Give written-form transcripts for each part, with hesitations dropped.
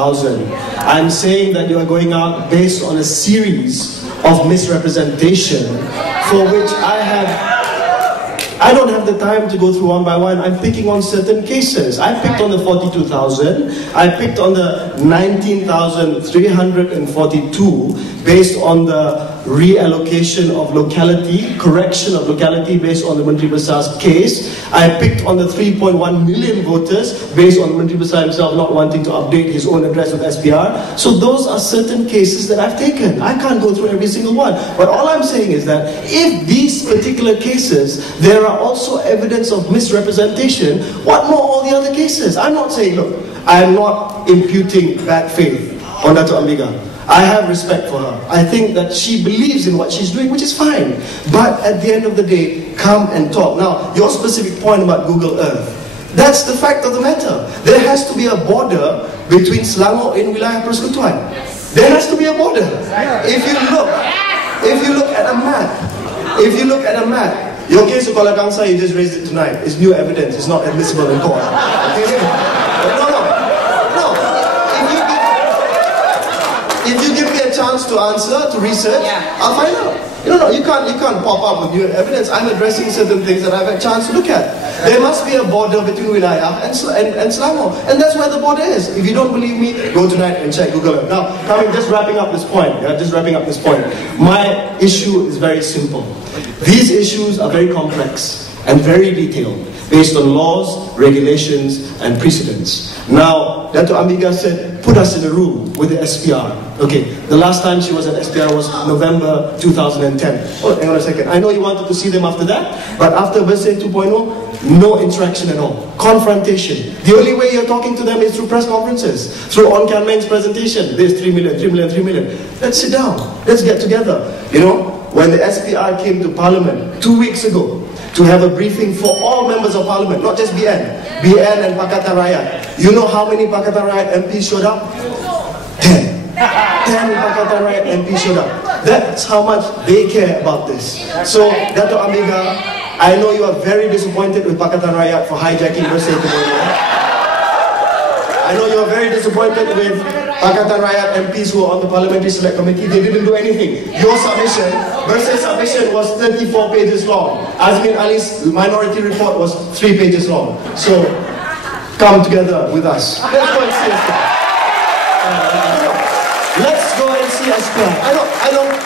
I'm saying that you are going out based on a series of misrepresentation for which I don't have the time to go through one by one. I'm picking on certain cases. I picked on the 42,000. I picked on the 19,342 based on the reallocation of locality, correction of locality based on the Menteri Besar's case. I picked on the 3.1 million voters based on Menteri Besar himself not wanting to update his own address with SPR. So those are certain cases that I've taken. I can't go through every single one. But all I'm saying is that if these particular cases, there are also evidence of misrepresentation, what more all the other cases? I'm not saying, look, I'm not imputing bad faith on Datuk Ambiga. I have respect for her. I think that she believes in what she's doing, which is fine. But at the end of the day, come and talk. Now, your specific point about Google Earth, that's the fact of the matter. There has to be a border between Selangor and Wilayah Persekutuan. There has to be a border. If you look at a map, your case of Kuala Kangsar, you just raised it tonight. It's new evidence. It's not admissible in court. Okay? No. If you give me a chance to answer, to research, I'll find out. You can't pop up with new evidence. I'm addressing certain things that I've had a chance to look at. There must be a border between Wilayah and Selangor. And that's where the border is. If you don't believe me, go tonight and check Google Earth. Now, just wrapping up this point. My issue is very simple. These issues are very complex and very detailed, based on laws, regulations, and precedents. Now, Datuk Ambiga said, put us in a room with the SPR. Okay, the last time she was at SPR was November 2010. Oh, hang on a second. I know you wanted to see them after that, but after Bersih 2.0, no interaction at all. Confrontation. The only way you're talking to them is through press conferences, through on-cam mains presentation. There's 3 million, 3 million, 3 million. Let's sit down. Let's get together. When the SPR came to Parliament 2 weeks ago, to have a briefing for all members of Parliament, not just BN and Pakatan Rakyat. You know how many Pakatan Rakyat MPs showed up? 10 Pakatan Rakyat MPs showed up. That's how much they care about this. So, Datuk Ambiga, I know you are very disappointed with Pakatan Rakyat for hijacking Bersih tomorrow. I know you are very disappointed with Pakatan Rakyat MPs who are on the Parliamentary Select Committee. They didn't do anything. Your submission, Bersih's submission, was 34 pages long. Azmin Ali's minority report was 3 pages long. So, come together with us. Let's go and see SPR. Let's go and see SPR.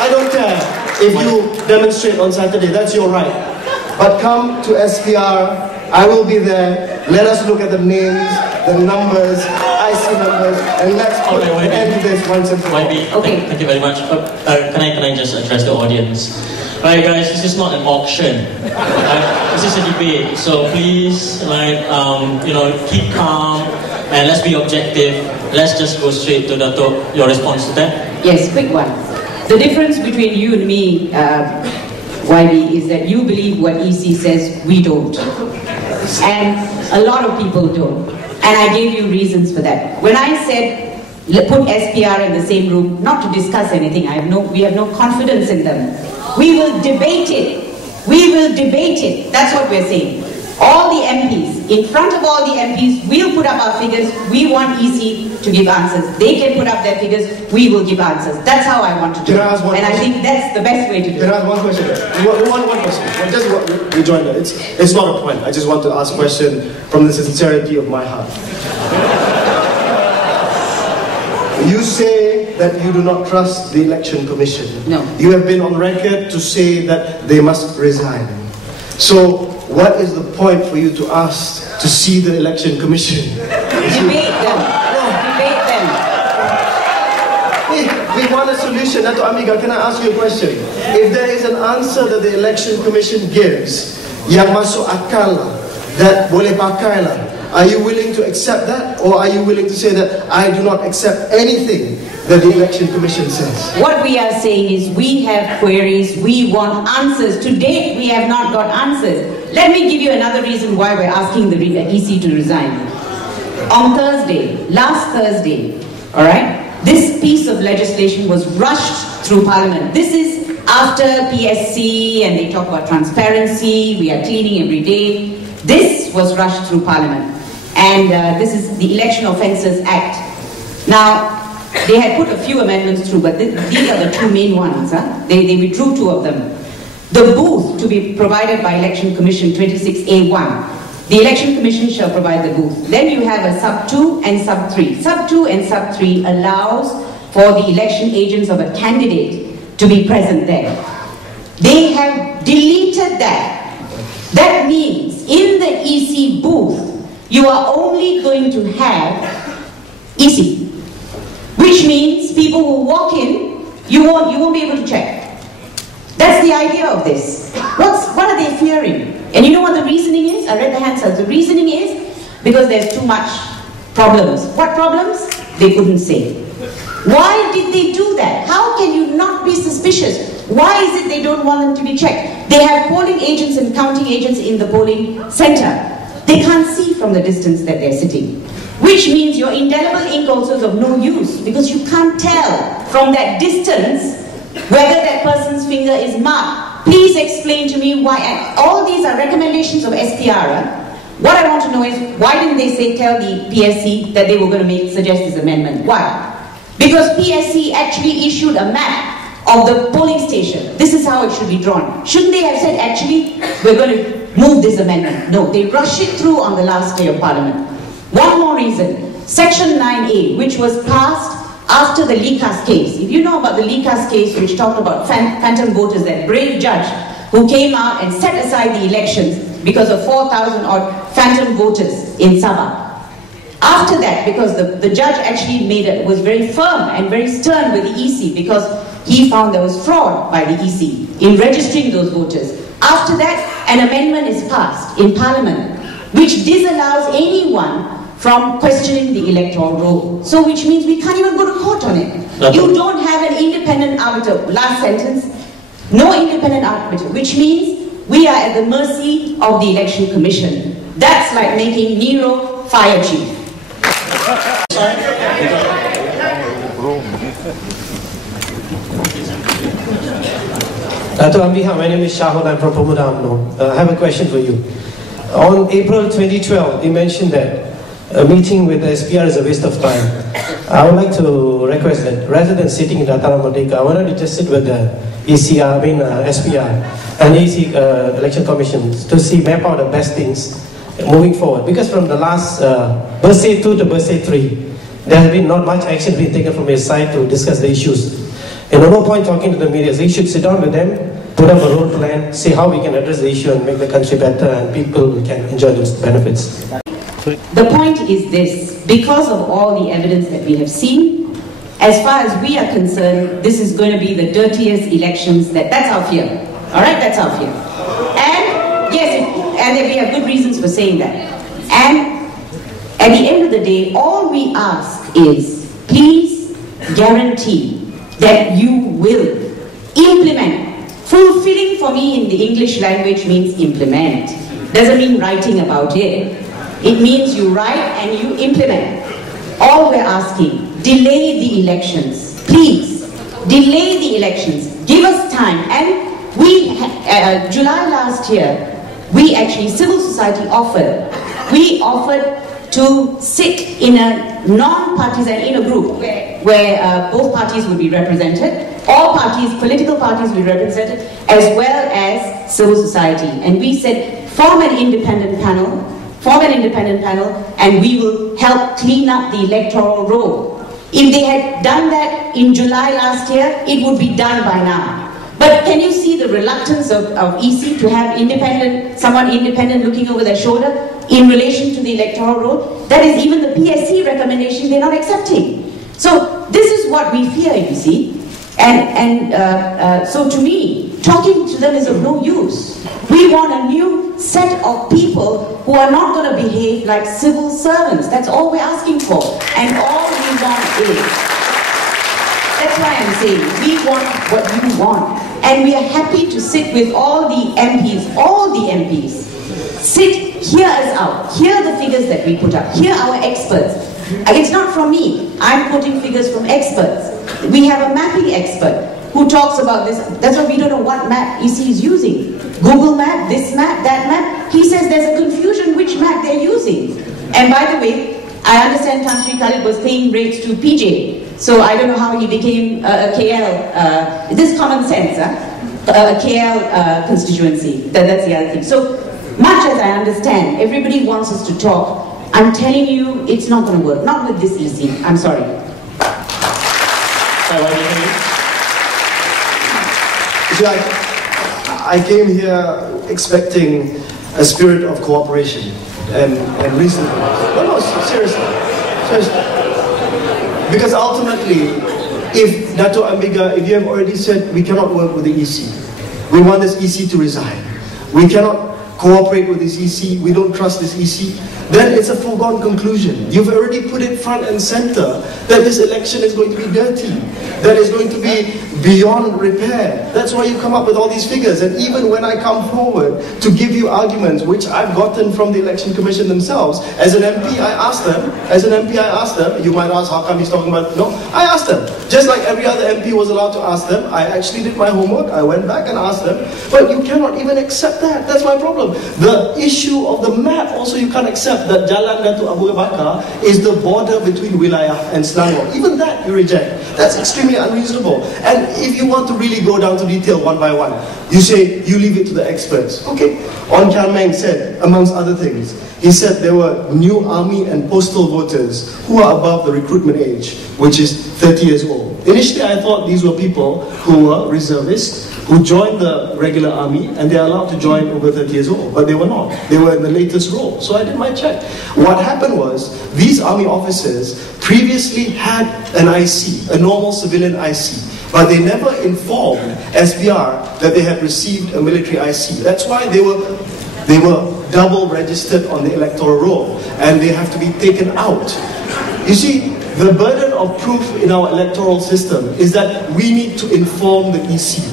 I don't care if you demonstrate on Saturday. That's your right. But come to SPR. I will be there. Let us look at the names, the numbers, IC numbers, and let's put an end to this once and for all. Okay. Thank you very much. Can I just address the audience? Right, guys, this is not an auction. This is a debate. So please, keep calm and let's be objective. Let's just go straight to Datuk. Your response to that? Yes, quick one. The difference between you and me, YB, is that you believe what EC says, we don't. And a lot of people don't. And I gave you reasons for that. When I said, put SPR in the same room, not to discuss anything, we have no confidence in them. We will debate it. We will debate it. That's what we're saying. All the MPs, in front of all the MPs, we'll put up our figures. We want EC to give answers. They can put up their figures. We will give answers. That's how I want to do it. And I think that's the best way to do it. Can I ask one question? One question. Just rejoin that. It's not a point. I just want to ask a question from the sincerity of my heart. You say that you do not trust the Election Commission. No. You have been on record to say that they must resign. So, what is the point for you to ask to see the Election Commission? Debate them. No, debate them. We want a solution. Datuk Ambiga, can I ask you a question? If there is an answer that the Election Commission gives, yang masuk akal lah, that boleh pakai lah, are you willing to accept that? Or are you willing to say that I do not accept anything that the Election Commission says? What we are saying is we have queries, we want answers. To date, we have not got answers. Let me give you another reason why we're asking the EC to resign. On Thursday, last Thursday, all right, this piece of legislation was rushed through Parliament. This is after PSC and they talk about transparency, we are cleaning every day. This was rushed through Parliament. And this is the Election Offences Act. Now, they had put a few amendments through, but these are the two main ones. They withdrew two of them. The booth to be provided by Election Commission 26A1. The Election Commission shall provide the booth. Then you have a sub 2 and sub 3. Sub 2 and sub 3 allows for the election agents of a candidate to be present there. They have deleted that. That means in the EC booth, you are only going to have EC. Which means people will walk in, you won't be able to check. That's the idea of this. What are they fearing? And you know what the reasoning is? I read the hands up. The reasoning is because there's too much problems. What problems? They couldn't say. Why did they do that? How can you not be suspicious? Why is it they don't want them to be checked? They have polling agents and counting agents in the polling center. They can't see from the distance that they're sitting. Which means your indelible ink also is of no use, because you can't tell from that distance whether that person's finger is marked. Please explain to me why. And all these are recommendations of SPR. What I want to know is, why didn't they tell the PSC that they were going to suggest this amendment? Why? Because PSC actually issued a map of the polling station. This is how it should be drawn. Shouldn't they have said, actually, we're going to move this amendment? No, they rush it through on the last day of Parliament. One more reason. Section 9A, which was passed after the Likas case. If you know about the Likas case, which talked about phantom voters, that brave judge who came out and set aside the elections because of 4,000 odd phantom voters in Sabah. After that, because the judge actually was very firm and very stern with the EC, because he found there was fraud by the EC in registering those voters. After that, an amendment is passed in Parliament which disallows anyone from questioning the electoral roll. So which means we can't even go to court on it. You don't have an independent arbiter. Last sentence, no independent arbiter, which means we are at the mercy of the Election Commission. That's like making Nero fire chief. Datuk Ambiga, my name is Shahul, I'm from Pemuda Umno. I have a question for you. On April 2012, you mentioned that a meeting with the SPR is a waste of time. I would like to request that rather than sitting in Dataran Merdeka, I wanted to just sit with the SPR and EC election commissions to map out the best things moving forward. Because from the last Bersih 2 to Bersih 3, there has been not much action being taken from his side to discuss the issues. And no point talking to the media. So you should sit down with them, put up a road plan, see how we can address the issue and make the country better and people can enjoy those benefits. The point is this: because of all the evidence that we have seen, as far as we are concerned, this is going to be the dirtiest elections. That's our fear. All right, that's our fear. And yes, and we have good reasons for saying that. And at the end of the day, all we ask is, please guarantee that you will implement. Fulfilling for me in the English language means implement. Doesn't mean writing about it. It means you write and you implement. All we're asking, delay the elections. Please, delay the elections. Give us time. And we, July last year, we actually, civil society offered to sit in a non-partisan, in a group where both parties would be represented, all parties, political parties would be represented, as well as civil society. And we said, form an independent panel, and we will help clean up the electoral roll. If they had done that in July last year, it would be done by now. But can you see the reluctance of EC to have someone independent looking over their shoulder in relation to the electoral roll? That is even the PSC recommendation they're not accepting. So this is what we fear, you see. So to me, talking to them is of no use. We want a new set of people who are not going to behave like civil servants. That's all we're asking for. And all we want is, that's why I'm saying, we want what you want. And we are happy to sit with all the MPs, sit, hear us out, hear the figures that we put up, hear our experts. It's not from me, I'm quoting figures from experts. We have a mapping expert who talks about this. That's why we don't know what map EC is using. Google map, this map, that map. He says there's a confusion which map they're using. And by the way, I understand Tan Sri Khalid was paying rates to PJ, so I don't know how he became a KL. This is common sense, a KL constituency. That's the other thing. So much as I understand, everybody wants us to talk. I'm telling you, it's not going to work. Not with this EC. I'm sorry. See, I came here expecting a spirit of cooperation and reasonableness. No, seriously. Because ultimately, if Datuk Ambiga, if you have already said we cannot work with the EC, we want this EC to resign, we cannot cooperate with this EC, we don't trust this EC, then it's a foregone conclusion. You've already put it front and center that this election is going to be dirty, that is going to be beyond repair. That's why you come up with all these figures. And even when I come forward to give you arguments, which I've gotten from the Election Commission themselves, as an MP I asked them, you might ask how come he's talking about, no, I asked them. Just like every other MP was allowed to ask them, I actually did my homework, I went back and asked them, but you cannot even accept that. That's my problem. The issue of the map also you can't accept, that Jalan Datuk Abu Bakar is the border between Wilayah and Selangor. Even that you reject. That's extremely unreasonable. And if you want to really go down to detail one by one, you say, you leave it to the experts. Okay. On Kyan Meng said, amongst other things, he said there were new army and postal voters who are above the recruitment age, which is 30 years old. Initially I thought these were people who were reservists, who joined the regular army, and they are allowed to join over 30 years old, but they were not. They were in the latest role. So I did my check. What happened was, these army officers previously had an IC, a normal civilian IC, but they never informed SPR that they had received a military IC. That's why they were double registered on the electoral roll, and they have to be taken out. You see, the burden of proof in our electoral system is that we need to inform the EC.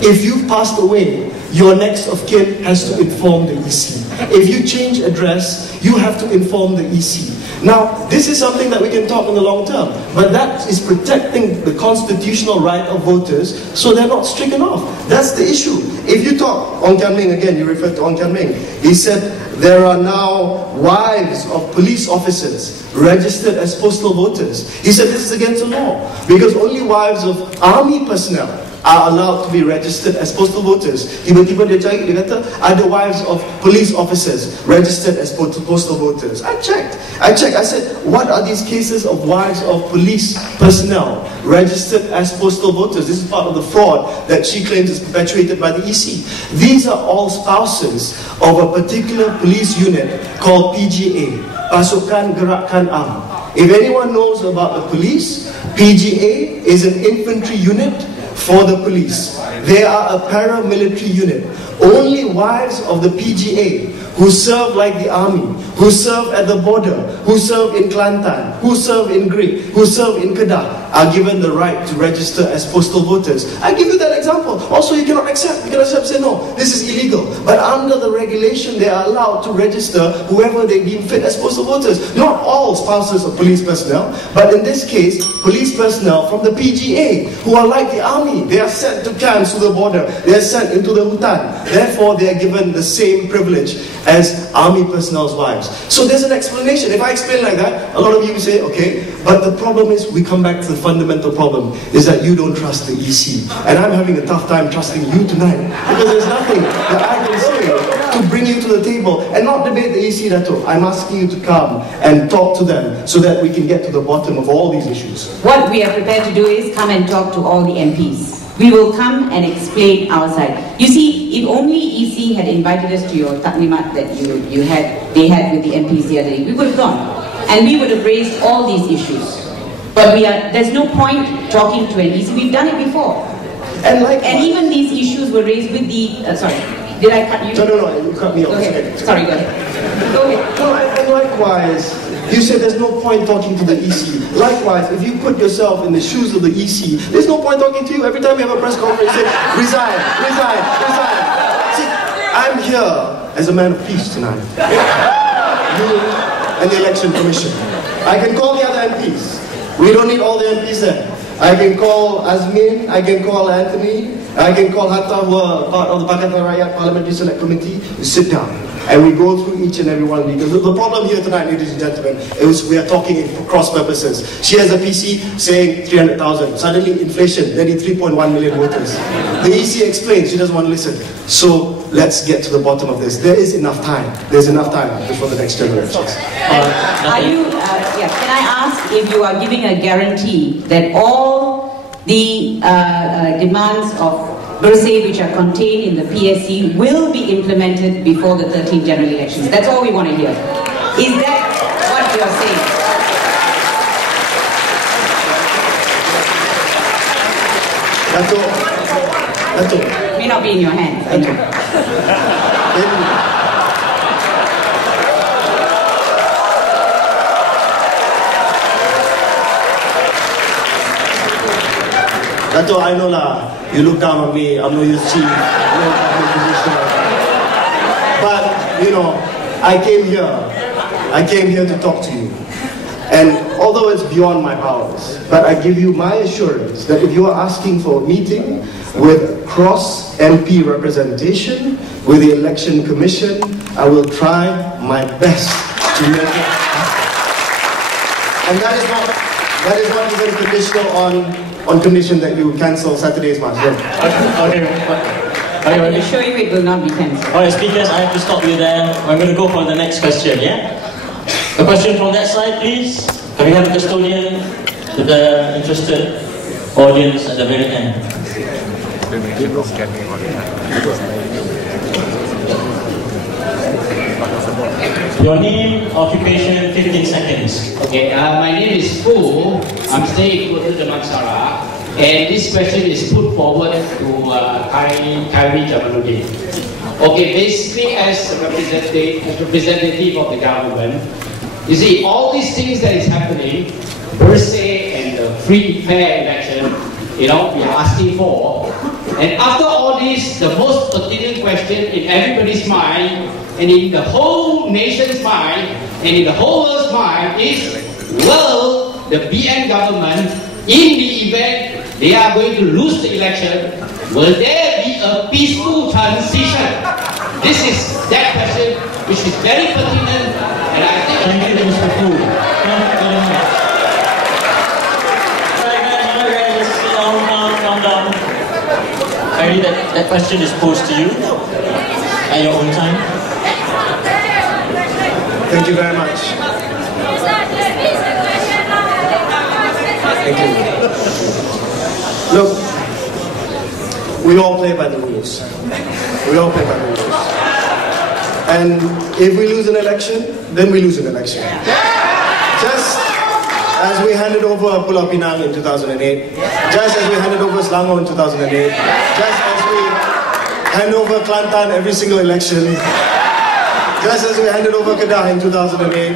If you've passed away, your next of kin has to inform the EC. If you change address, you have to inform the EC. Now, this is something that we can talk in the long term, but that is protecting the constitutional right of voters so they're not stricken off. That's the issue. If you talk, Ong Kian Meng again, you referred to Ong Kian Meng, he said there are now wives of police officers registered as postal voters. He said this is against the law because only wives of army personnel are allowed to be registered as postal voters. Tiba-tiba dia cari, dia kata ada wives of police officers registered as postal voters. I checked. I said, what are these cases of wives of police personnel registered as postal voters? This is part of the fraud that she claims is perpetuated by the EC. These are all spouses of a particular police unit called PGA, Pasukan Gerakan Am. If anyone knows about the police, PGA is an infantry unit for the police. They are a paramilitary unit. Only wives of the PGA who serve like the army, who serve at the border, who serve in Kelantan, who serve in Greek, who serve in Kedah, are given the right to register as postal voters. I give you that example. Also, you cannot accept. You cannot accept, say no, this is illegal. But under the regulation, they are allowed to register whoever they deem fit as postal voters. Not all spouses of police personnel, but in this case, police personnel from the PGA, who are like the army. They are sent to camps to the border. They are sent into the hutan. Therefore, they are given the same privilege as army personnel's wives. So there's an explanation. If I explain like that, a lot of you will say, okay, but the problem is, we come back to the fundamental problem, is that you don't trust the EC. And I'm having a tough time trusting you tonight, because there's nothing that I can say to bring you to the table and not debate the EC, Datuk. I'm asking you to come and talk to them so that we can get to the bottom of all these issues. What we are prepared to do is come and talk to all the MPs. We will come and explain our side. You see, if only EC had invited us to your taklimat that they had with the MPs the other day, we would have gone. And we would have raised all these issues. But there's no point talking to an EC. We've done it before. And even these issues were raised with the... sorry, did I cut you? No, you cut me off. Okay. Sorry, go ahead. Go ahead. No, and likewise, you said there's no point talking to the EC. Likewise, if you put yourself in the shoes of the EC, there's no point talking to you. Every time you have a press conference, you say, resign. See, I'm here as a man of peace tonight. You and the Election Commission. I can call the other MPs. We don't need all the MPs there. I can call Azmin, I can call Anthony, I can call Hatta, who are part of the Pakatan Rakyat Parliamentary Select Committee. You sit down. and we go through each and every one. Because the problem here tonight, ladies and gentlemen, is we are talking in cross purposes. She has a PC saying 300,000. Suddenly inflation, they need 3.1 million voters. The EC explains, she doesn't want to listen. So let's get to the bottom of this. There is enough time. There's enough time before the next generation. Can I ask if you are giving a guarantee that all the demands of Bersih which are contained in the PSC will be implemented before the 13th general elections? That's all we want to hear. Is that what you are saying? Datuk. It may not be in your hands. I know. Datuk, I know lah, you look down on me, I'm no use chief, but, you know, I came here to talk to you. And although it's beyond my powers, but I give you my assurance that if you are asking for a meeting with cross-MP representation, with the Election Commission, I will try my best to make it happen. And that is not even conditional on condition that you cancel Saturday's March. Okay. I can assure you it will not be cancelled. Alright, speakers, I have to stop you there. I'm going to go for the next question, yeah? A question from that side, please. Can we have a custodian with the interested audience at the very end? Your name, occupation, 15 seconds. Okay, my name is Fu. I'm staying in Bukit Utama, and this question is put forward to Khairy Jamaluddin. Okay, basically as a representative of the government, you see all these things that is happening, Bersih and the free fair election, we are asking for. And after all this, the most pertinent question in everybody's mind, and in the whole nation's mind, and in the whole world's mind is, will the BN government, in the event they are going to lose the election, will there be a peaceful transition? This is that question which is very pertinent, and I think... Thank you, Mr. Fu. Calm down. Khairy, that question is posed to you at your own time. Thank you very much. Thank you. Look, we all play by the rules. We all play by the rules. And if we lose an election, then we lose an election. Just as we handed over Pulau Pinang in 2008, just as we handed over Selangor in 2008, just as we hand over Kelantan every single election, just as we handed over Kedah in 2008,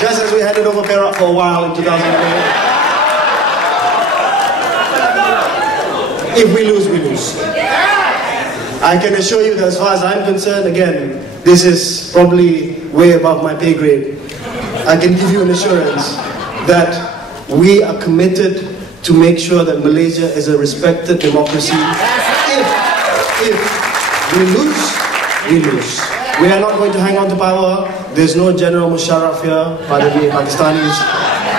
just as we handed over Perak for a while in 2008. If we lose, we lose. I can assure you that as far as I'm concerned, again, this is probably way above my pay grade. I can give you an assurance that we are committed to make sure that Malaysia is a respected democracy. If we lose, we lose. We are not going to hang on to power. There's no General Musharraf here, pardon me, Pakistanis.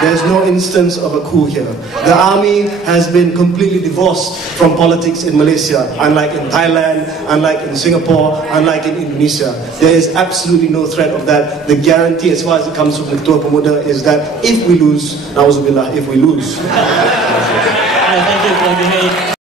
There's no instance of a coup here. The army has been completely divorced from politics in Malaysia, unlike in Thailand, unlike in Singapore, unlike in Indonesia. There is absolutely no threat of that. The guarantee as far as it comes from the Ketua Pemuda is that if we lose, na'udzubillah, if we lose. Thank you for being here.